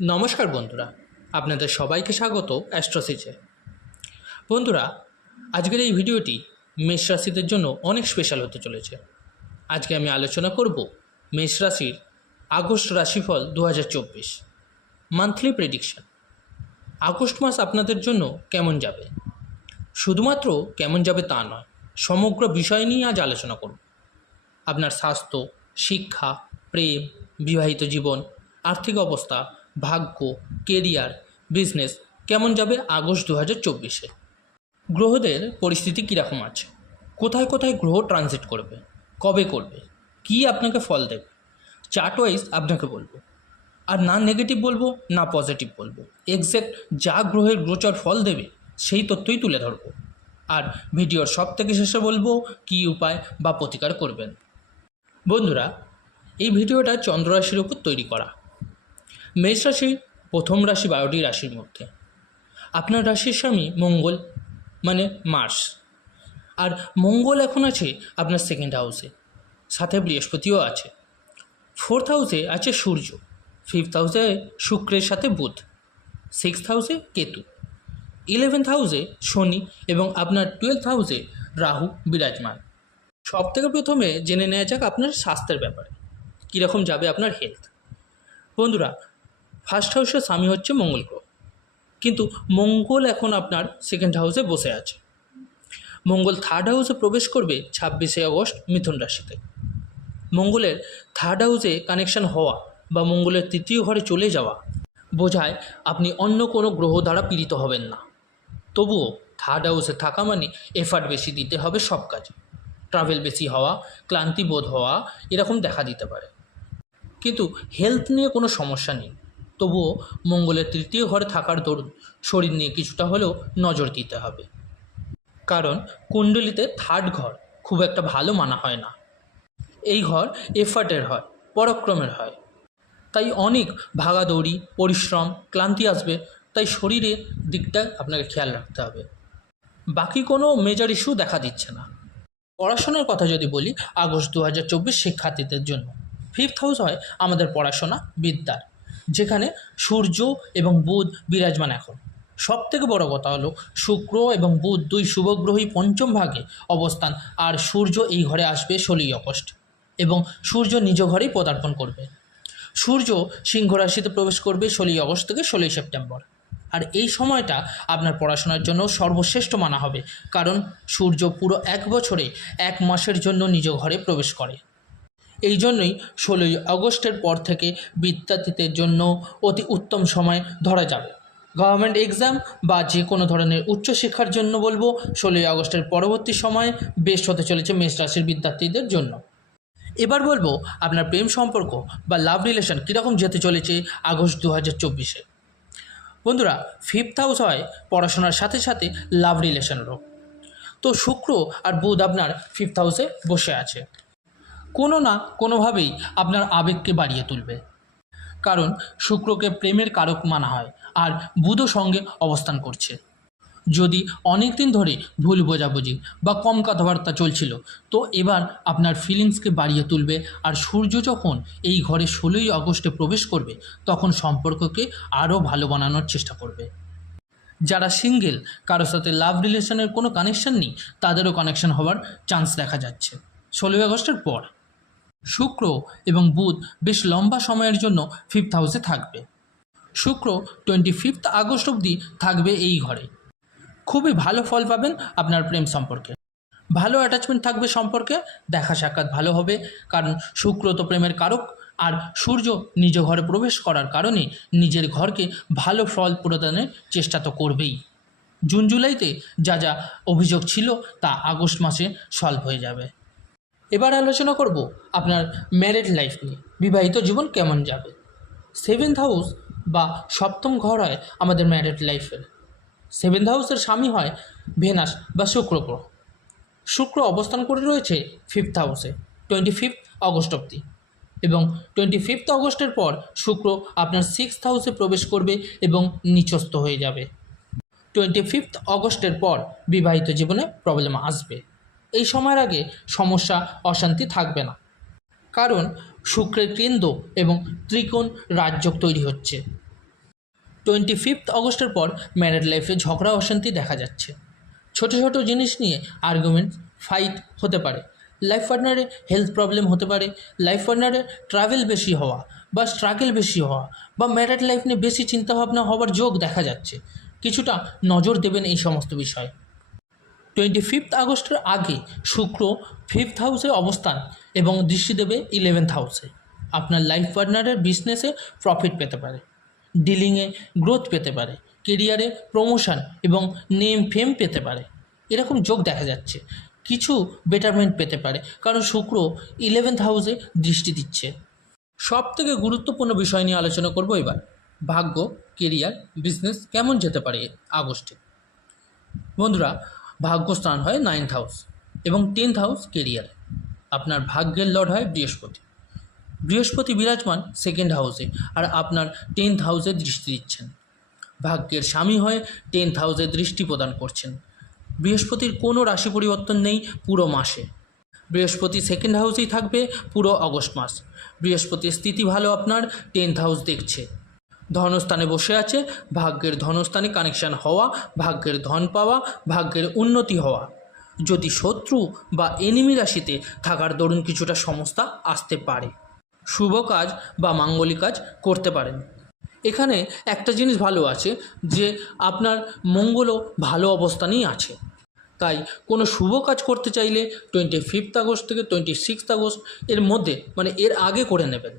নমস্কার বন্ধুরা, আপনাদের সবাইকে স্বাগত অ্যাস্ট্রোসিজে। বন্ধুরা, আজকের এই ভিডিওটি মেষ রাশিদের জন্য অনেক স্পেশাল হতে চলেছে। আজকে আমি আলোচনা করব মেষ রাশির আগস্ট রাশিফল 2024 মান্থলি প্রেডিকশন। আগস্ট মাস আপনাদের জন্য কেমন যাবে, শুধুমাত্র কেমন যাবে তা নয়, সমগ্র বিষয় নিয়ে আজ আলোচনা করব। আপনার স্বাস্থ্য, শিক্ষা, প্রেম, বিবাহিত জীবন, আর্থিক অবস্থা, ভাগ্য, কেরিয়ার, বিজনেস কেমন যাবে আগস্ট 2024-এ। গ্রহদের পরিস্থিতি কীরকম আছে, কোথায় কোথায় গ্রহ ট্রানজিট করবে, কবে করবে, কি আপনাকে ফল দেবে, চার্ট ওয়াইজ আপনাকে বলবো। আর না নেগেটিভ বলবো না পজিটিভ বলবো, এক্স্যাক্ট যা গ্রহের গোচর ফল দেবে সেই তথ্যই তুলে ধরবো। আর ভিডিওর সব থেকে শেষে বলবো কী উপায় বা প্রতিকার করবেন। বন্ধুরা, এই ভিডিওটা চন্দ্র রাশির উপর তৈরি করা। মেষ রাশি প্রথম রাশি 12টি রাশির মধ্যে। আপনার রাশির স্বামী মঙ্গল, মানে মার্স। আর মঙ্গল এখন আছে আপনার সেকেন্ড হাউসে, সাথে বৃহস্পতিও আছে। ফোর্থ হাউসে আছে সূর্য, ফিফথ হাউসে শুক্রের সাথে বুধ, সিক্সথ হাউসে কেতু, 11th হাউসে শনি এবং আপনার 12th হাউসে রাহু বিরাজমান। সব থেকে প্রথমে জেনে নেওয়া যাক আপনার স্বাস্থ্যের ব্যাপারে, কীরকম যাবে আপনার হেলথ। বন্ধুরা, ফার্স্ট হাউসের স্বামী হচ্ছে মঙ্গল গ্রহ, কিন্তু মঙ্গল এখন আপনার সেকেন্ড হাউসে বসে আছে। মঙ্গল থার্ড হাউসে প্রবেশ করবে 26শে আগস্ট মিথুন রাশিতে। মঙ্গলের থার্ড হাউসে কানেকশন হওয়া বা মঙ্গলের তৃতীয় ঘরে চলে যাওয়া বোঝায় আপনি অন্য কোনো গ্রহ দ্বারা পীড়িত হবেন না। তবুও থার্ড হাউসে থাকা মানে এফার্ট বেশি দিতে হবে সব কাজে, ট্রাভেল বেশি হওয়া, ক্লান্তি বোধ হওয়া এরকম দেখা দিতে পারে। কিন্তু হেলথ নিয়ে কোনো সমস্যা নেই, তবুও মঙ্গলের তৃতীয় ঘরে থাকার দরুন শরীর নিয়ে কিছুটা হলেও নজর দিতে হবে। কারণ কুণ্ডলিতে থার্ড ঘর খুব একটা ভালো মানা হয় না। এই ঘর এফার্টের হয়, পরাক্রমের হয়। তাই অনেক ভাগাদৌড়ি, পরিশ্রম, ক্লান্তি আসবে। তাই শরীরের দিকটা আপনাকে খেয়াল রাখতে হবে। বাকি কোনো মেজর ইস্যু দেখা দিচ্ছে না। পড়াশোনার কথা যদি বলি, আগস্ট 2024 শিক্ষার্থীদের জন্য ফিফথ হাউস হয় আমাদের পড়াশোনা, বিদ্যার, যেখানে সূর্য এবং বুধ বিরাজমান। এখন সব থেকে বড় কথা হলো শুক্র এবং বুধ দুই শুভগ্রহী পঞ্চম ভাগে অবস্থান, আর সূর্য এই ঘরে আসবে 16ই আগস্ট এবং সূর্য নিজ ঘরেই পদার্পণ করবে। সূর্য সিংহ রাশিতে প্রবেশ করবে 16ই আগস্ট থেকে 16ই সেপ্টেম্বর। আর এই সময়টা আপনার পড়াশোনার জন্য সর্বশ্রেষ্ঠ মানা হবে, কারণ সূর্য পুরো 1 বছরে 1 মাসের জন্য নিজ ঘরে প্রবেশ করে। এই জন্যই 16ই আগস্টের পর থেকে বিদ্যার্থীদের জন্য অতি উত্তম সময় ধরা যাবে। গভর্নমেন্ট এক্সাম বা যে কোনো ধরনের উচ্চশিক্ষার জন্য বলবো 16ই আগস্টের পরবর্তী সময় বেস্ট হতে চলেছে মেষ রাশির বিদ্যার্থীদের জন্য। এবার বলবো আপনার প্রেম সম্পর্ক বা লাভ রিলেশন কীরকম যেতে চলেছে আগস্ট 2024-এ। বন্ধুরা, ফিফথ হাউস হয় পড়াশোনার সাথে সাথে লাভ রিলেশনেরও। তো শুক্র আর বুধ আপনার ফিফথ হাউসে বসে আছে, কোনো না কোনোভাবেই আপনার আবেগকে বাড়িয়ে তুলবে। কারণ শুক্রকে প্রেমের কারক মানা হয়, আর বুধও সঙ্গে অবস্থান করছে। যদি অনেক দিন ধরে ভুল বোঝাবুঝি বা কম কথাবার্তা চলছিল, তো এবার আপনার ফিলিংসকে বাড়িয়ে তুলবে। আর সূর্য যখন এই ঘরে 16ই আগস্টে প্রবেশ করবে, তখন সম্পর্ককে আরও ভালো বানানোর চেষ্টা করবে। যারা সিঙ্গেল, কারোর সাথে লাভ রিলেশনের কোনো কানেকশন নেই, তাদেরও কানেকশন হওয়ার চান্স দেখা যাচ্ছে 16ই আগস্টের পর। শুক্র এবং বুধ বেশ লম্বা সময়ের জন্য ফিফথ হাউসে থাকবে। শুক্র 25 আগস্ট অবধি থাকবে এই ঘরে। খুবই ভালো ফল পাবেন আপনার প্রেম সম্পর্কে, ভালো অ্যাটাচমেন্ট থাকবে সম্পর্কে, দেখা সাক্ষাৎ ভালো হবে। কারণ শুক্র তো প্রেমের কারক, আর সূর্য নিজ ঘরে প্রবেশ করার কারণে নিজের ঘরকে ভালো ফল প্রদানের চেষ্টা তো করবেই। জুন জুলাইতে যা যা অভিযোগ ছিল তা আগস্ট মাসে সলভ হয়ে যাবে। এবার আলোচনা করব আপনার ম্যারিড লাইফ নিয়ে, বিবাহিত জীবন কেমন যাবে। 7th হাউস বা সপ্তম ঘর হয় আমাদের ম্যারিড লাইফের। 7th হাউসের স্বামী হয় ভেনাস বা শুক্র গ্রহ। শুক্র অবস্থান করে রয়েছে ফিফথ হাউসে 25 আগস্ট অবধি, এবং 25 আগস্টের পর শুক্র আপনার 6th হাউসে প্রবেশ করবে এবং নিচস্থ হয়ে যাবে। 25 আগস্টের পর বিবাহিত জীবনে প্রবলেম আসবে। এই সময়ের আগে সমস্যা, অশান্তি থাকবে না, কারণ শুক্রের কেন্দ্র এবং ত্রিকোণ রাজযোগ তৈরি হচ্ছে। 25 অগস্টের পর ম্যারিড লাইফে ঝগড়া অশান্তি দেখা যাচ্ছে। ছোট ছোট জিনিস নিয়ে আর্গুমেন্ট, ফাইট হতে পারে। লাইফ পার্টনারের হেলথ প্রবলেম হতে পারে, লাইফ পার্টনারের ট্রাভেল বেশি হওয়া বা স্ট্রাগল বেশি হওয়া বা ম্যারিড লাইফ নিয়ে বেশি চিন্তাভাবনা হওয়ার যোগ দেখা যাচ্ছে। কিছুটা নজর দেবেন এই সমস্ত বিষয়ে। 25 আগস্টের আগে শুক্র 5th হাউসে অবস্থান এবং দৃষ্টি দেবে 11th হাউসে। আপনার লাইফ পার্টনারের বিজনেসে প্রফিট পেতে পারে, ডিলিংয়ে গ্রোথ পেতে পারে, কেরিয়ারে প্রমোশন এবং নেম ফেম পেতে পারে। এরকম যোগ দেখা যাচ্ছে। কিছু বেটারমেন্ট পেতে পারে, কারণ শুক্র 11th হাউসে দৃষ্টি দিচ্ছে। সব থেকে গুরুত্বপূর্ণ বিষয় নিয়ে আলোচনা করব এবার। ভাগ্য, কেরিয়ার, বিজনেস কেমন যেতে পারে আগস্টে। বন্ধুরা, ভাগ্যস্থান হয় 9th হাউস এবং 10th হাউস কেরিয়ার। আপনার ভাগ্যের লর্ড হয় বৃহস্পতি। বৃহস্পতি বিরাজমান 2nd হাউসে আর আপনার 10th হাউসে দৃষ্টি দিচ্ছেন। ভাগ্যের স্বামী হয়ে 10th হাউসে দৃষ্টি প্রদান করছেন। বৃহস্পতির কোনো রাশি পরিবর্তন নেই পুরো মাসে। বৃহস্পতি 2nd হাউসেই থাকবে পুরো অগস্ট মাস। বৃহস্পতির স্থিতি ভালো, আপনার 10th হাউস দেখছে। ধনস্থানে বসে আছে, ভাগ্যের ধনস্থানে কানেকশান হওয়া, ভাগ্যের ধন পাওয়া, ভাগ্যের উন্নতি হওয়া। যদি শত্রু বা এনিমি রাশিতে থাকার দরুন কিছুটা সমস্যা আসতে পারে। শুভ কাজ বা মাঙ্গলিক কাজ করতে পারেন। এখানে একটা জিনিস ভালো আছে যে আপনার মঙ্গলও ভালো অবস্থানেই আছে। তাই কোনো শুভ কাজ করতে চাইলে 25 আগস্ট থেকে 26 আগস্ট এর মধ্যে, মানে এর আগে করে নেবেন।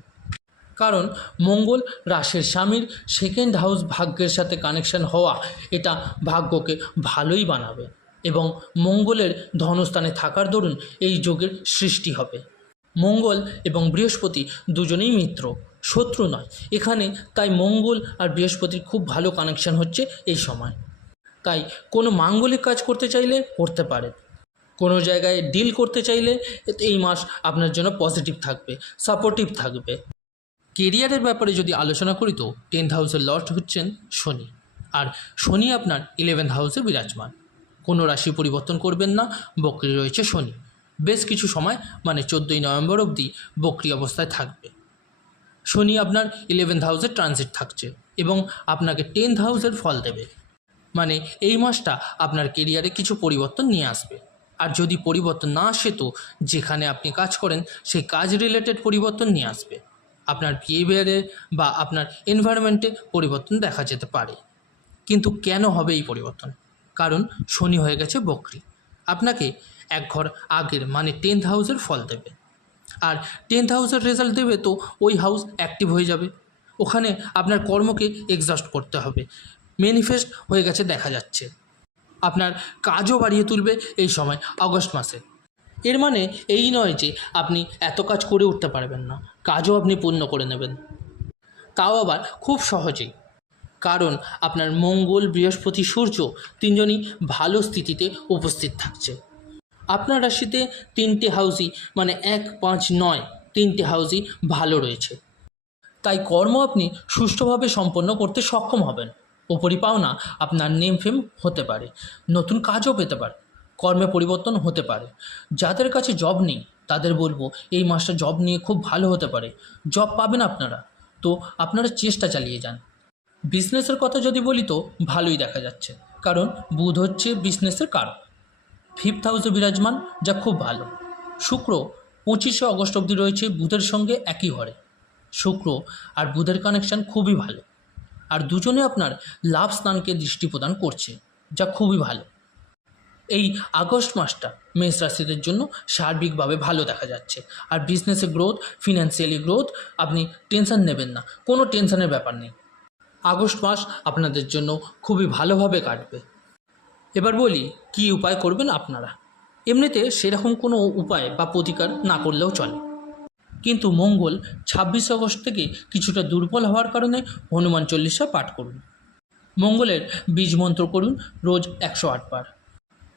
কারণ মঙ্গল রাশির স্বামীর 2nd হাউস ভাগ্যের সাথে কানেকশন হওয়া এটা ভাগ্যকে ভালোই বানাবে এবং মঙ্গলের ধনস্থানে থাকার দরুন এই যোগের সৃষ্টি হবে। মঙ্গল এবং বৃহস্পতি দুজনেই মিত্র, শত্রু নয় এখানে। তাই মঙ্গল আর বৃহস্পতির খুব ভালো কানেকশন হচ্ছে এই সময়। তাই কোনো মাঙ্গলিক কাজ করতে চাইলে করতে পারে। কোনো জায়গায় ডিল করতে চাইলে এই মাস আপনার জন্য পজিটিভ থাকবে, সাপোর্টিভ থাকবে। কেরিয়ারের ব্যাপারে যদি আলোচনা করি তো 10th হাউসের লর্ড হচ্ছেন শনি, আর শনি আপনার 11th হাউসে বিরাজমান। কোনো রাশি পরিবর্তন করবেন না, বক্রী রয়েছে শনি। বেশ কিছু সময়, মানে 14ই নভেম্বর অবধি বক্রী অবস্থায় থাকবে। শনি আপনার 11th হাউসে ট্রানজিট থাকছে এবং আপনাকে 10th হাউসের ফল দেবে। মানে এই মাসটা আপনার কেরিয়ারে কিছু পরিবর্তন নিয়ে আসবে। আর যদি পরিবর্তন না আসে তো যেখানে আপনি কাজ করেন সেই কাজ রিলেটেড পরিবর্তন নিয়ে আসবে। আপনার বিহেভিয়ারে বা আপনার এনভায়রনমেন্টে পরিবর্তন দেখা যেতে পারে। কিন্তু কেন হবে এই পরিবর্তন? কারণ শনি হয়ে গেছে বক্রী, আপনাকে এক ঘর আগের মানে 10th হাউসের ফল দেবে। আর 10th হাউসের রেজাল্ট দেবে তো ওই হাউস অ্যাক্টিভ হয়ে যাবে। ওখানে আপনার কর্মকে এক্সজস্ট করতে হবে, ম্যানিফেস্ট হয়ে গেছে দেখা যাচ্ছে। আপনার কাজও বাড়িয়ে তুলবে এই সময় আগস্ট মাসে। এর মানে এই নয় যে আপনি এত কাজ করে উঠতে পারবেন না, কাজও আপনি পূর্ণ করে নেবেন, তাও আবার খুব সহজেই। কারণ আপনার মঙ্গল, বৃহস্পতি, সূর্য তিনজনই ভালো স্থিতিতে উপস্থিত থাকছে। আপনার রাশিতে 3টে হাউসই, মানে 1, 5, 9 3টে হাউসই ভালো রয়েছে। তাই কর্ম আপনি সুষ্ঠুভাবে সম্পন্ন করতে সক্ষম হবেন। ওপরি পাওনা আপনার নেম ফেম হতে পারে, নতুন কাজও পেতে পারে, কর্মে পরিবর্তন হতে পারে। যাদের কাছে জব নেই তাদের বলবো এই মাসটা জব নিয়ে খুব ভালো হতে পারে, জব পাবেন আপনারা। তো আপনারা চেষ্টা চালিয়ে যান। বিজনেসের কথা যদি বলি তো ভালোই দেখা যাচ্ছে, কারণ বুধ হচ্ছে বিজনেসের কারক। 5th হাউসে বিরাজমান, যা খুব ভালো। শুক্র 25শে অগস্ট অবধি রয়েছে বুধের সঙ্গে একই ঘরে। শুক্র আর বুধের কানেকশান খুবই ভালো, আর দুজনে আপনার লাভ স্থানকে দৃষ্টি প্রদান করছে, যা খুবই ভালো। এই আগস্ট মাসটা মেষ রাশিদের জন্য সার্বিকভাবে ভালো দেখা যাচ্ছে। আর বিজনেসে গ্রোথ, ফিনান্সিয়ালি গ্রোথ, আপনি টেনশন নেবেন না, কোনো টেনশনের ব্যাপার নেই। আগস্ট মাস আপনাদের জন্য খুবই ভালোভাবে কাটবে। এবার বলি কি উপায় করবেন আপনারা। এমনিতে সেরকম কোনো উপায় বা প্রতিকার না করলেও চলে, কিন্তু মঙ্গল 26 আগস্ট থেকে কিছুটা দুর্বল হওয়ার কারণে হনুমান চল্লিশা পাঠ করুন। মঙ্গলের বীজ মন্ত্র করুন রোজ 108 বার।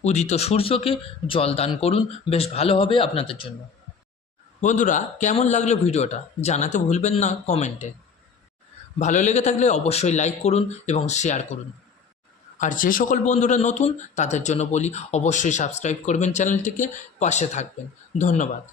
উদিত সূর্যকে জল দান করুন, বেশ ভালো হবে আপনাদের জন্য। বন্ধুরা, কেমন লাগলো ভিডিওটা জানাতে ভুলবেন না কমেন্টে। ভালো লেগে থাকলে অবশ্যই লাইক করুন এবং শেয়ার করুন। আর যে সকল বন্ধুরা নতুন তাদের জন্য বলি অবশ্যই সাবস্ক্রাইব করবেন চ্যানেলটিকে, পাশে থাকবেন। ধন্যবাদ।